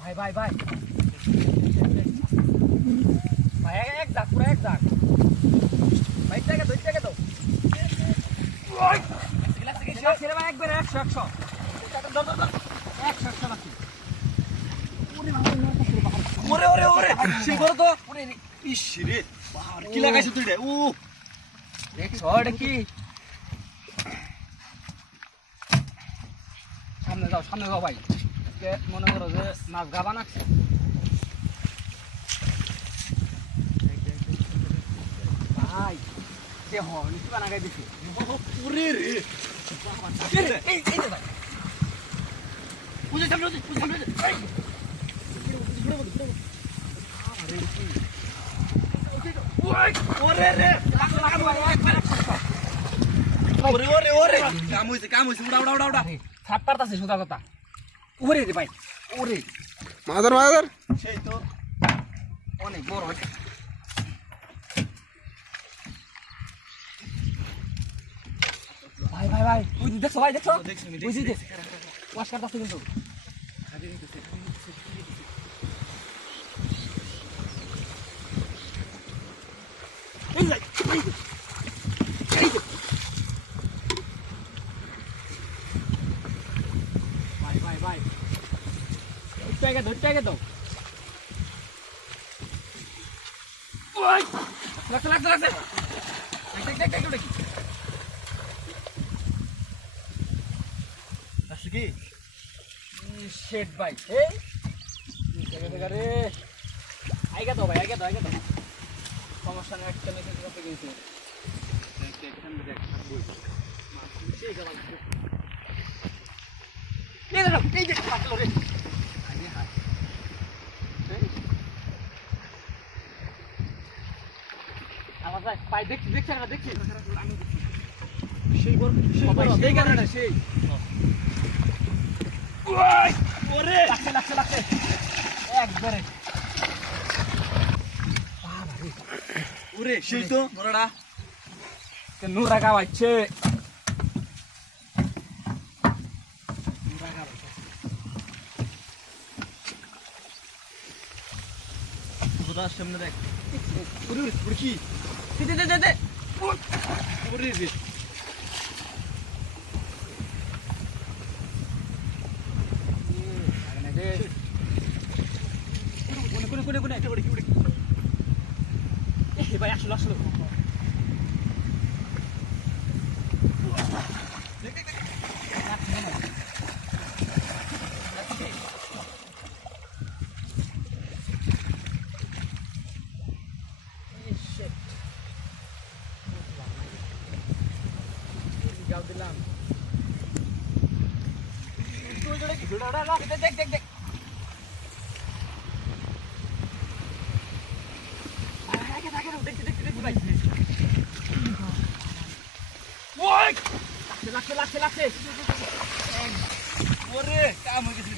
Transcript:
ভাই ভাই ভাই ভাই এক দাগ পুরো এক দাগ ভাই টাকা দাও ওই লাগছে রে ভাই একবারে 100 ধর 100 লাগছে ওরে সে করো তো ওরে ইস রে কি লাগাইছ তুই রে ও দেখ ছড় কি সামনে যাও ভাই কে মনে করো যে মাছ গাবা নাকছে ভাই সে নিচে বানা গাই দিছে ওরে রে এই ভাই বুঝে সামনে ওরে রে ওরে কাম হইছে উড়া ছাপ পারতাছে সোজা কথা ওরে রে ভাই ওরে মাদার সেই তো অনেক বড় ভাই ওই দেখছো বুঝি দে ওয়াশ করতেছে কিন্তু ভাই ধরতে দাও লাগছে কি শেট ভাই এই রে আইগা দাও সমস্যা নেই একটা মেসেজ করতে গেছে এই যে কাটলো রে আমার ভাই পাই দেখছি সেই বড় সেই কারণে সেই ওরে লাগছে একবারে ওরে সেই তো বড়টা নুরা গাওয়াচ্ছে সামনে দেখ কি দে ওরে রে ভাই আসলো দিলাম দেখ লাগছে ওরে কাম হয়ে গেছে